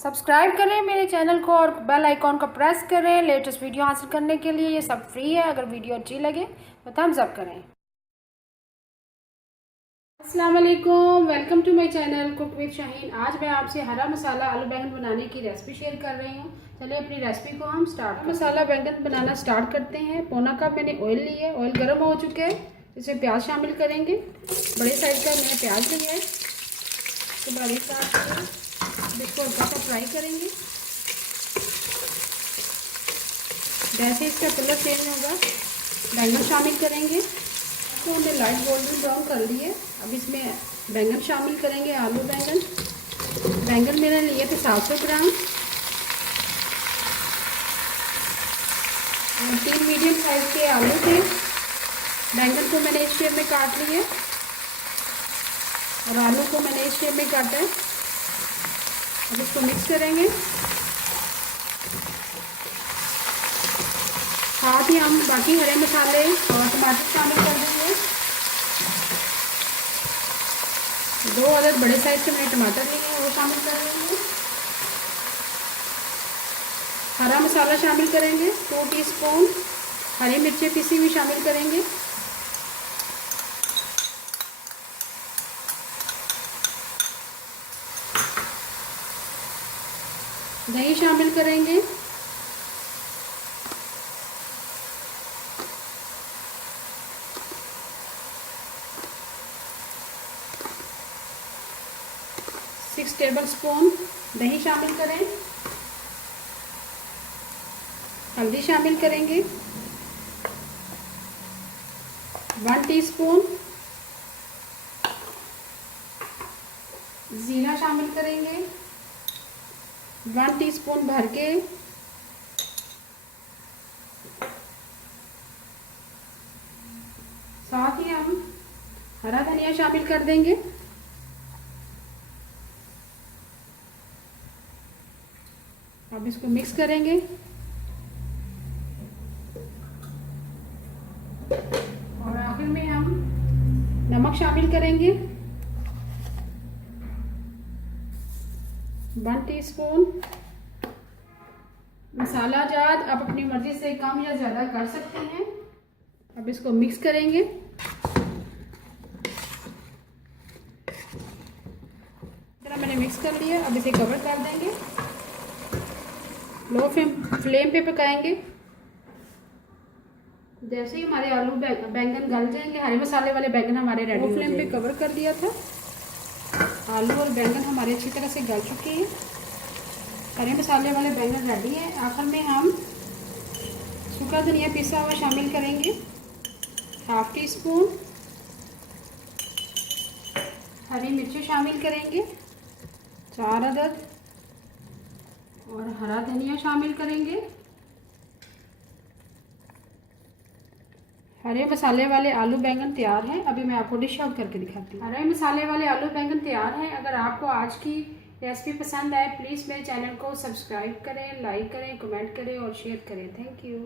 Subscribe करें मेरे channel को और बेल आइकॉन को प्रेस करें लेटेस्ट वीडियो हासिल करने के लिए। ये सब फ्री है। अगर वीडियो अच्छी लगे तो थम्स अप करें। अस्सलाम वालेकुम, welcome to my channel cook with Shaheen. आज मैं आपसे हरा मसाला आलू बैंगन बनाने की रेसिपी शेयर कर रही हूँ। चलिए अपनी रेसिपी को हम स्टार्ट। मसाला बैंगन बनाना स्टार्ट करते हैं। पौना कप मैंने ऑयल लिया है। ऑयल गर्म हो चुके हैं। इसमें प्याज शामिल करेंगे। बड़े साइज का मैंने प्याज लिया है। इसको बारीक काट के इसको हल्का सा फ्राई करेंगे। जैसे इसका कलर चेंज होगा बैंगन शामिल करेंगे। तो हमने लाइट गोल्डन ब्राउन कर लिए। अब इसमें बैंगन शामिल करेंगे, आलू बैंगन। बैंगन मैंने लिए थे 700 ग्राम और 3 मीडियम साइज के आलू थे। बैंगन को मैंने इस शेप में काट लिए और आलू को मैंने इस शेप में काटा है। अब इसको मिक्स करेंगे। साथ ही हम बाकी हरे मसाले और टमाटर शामिल कर देंगे। 2 अदद बड़े साइज के मैंने टमाटर लिए हैं, वो शामिल कर देंगे। हरा मसाला शामिल करेंगे। 2 टीस्पून हरी मिर्चें पिसी हुई शामिल करेंगे। दही शामिल करेंगे। सिक्स टेबलस्पून दही शामिल करें। हल्दी शामिल करेंगे। 1 टीस्पून जीरा शामिल करेंगे। 1 टीस्पून भर के साथ ही हम हरा धनिया शामिल कर देंगे। अब इसको मिक्स करेंगे और आखिर में हम नमक शामिल करेंगे। 1 टीस्पून। मसाला जात आप अपनी मर्जी से कम या ज़्यादा कर सकते हैं। अब इसको मिक्स करेंगे। इतना मैंने मिक्स कर लिया। अब इसे कवर कर देंगे। लो फ्लेम पे पकाएंगे। जैसे ही हमारे आलू बैंगन गल जाएंगे, हरे मसाले वाले बैंगन हमारे रेडी हो जाएंगे। फ्लेम पे कवर कर दिया था। आलू और बैंगन हमारे अच्छी तरह से गल चुके हैं। हरे मसाले वाले बैंगन रेडी है। आखिर में हम सूखा धनिया पिसा हुआ शामिल करेंगे। 1/2 टीस्पून हरी मिर्ची शामिल करेंगे, 4 अदद, और हरा धनिया शामिल करेंगे। हरे मसाले वाले आलू बैंगन तैयार है। अभी मैं आपको डिश आउट करके दिखाती हूँ। हरे मसाले वाले आलू बैंगन तैयार है। अगर आपको आज की रेसिपी पसंद आए प्लीज़ मेरे चैनल को सब्सक्राइब करें, लाइक करें, कमेंट करें और शेयर करें। Thank you.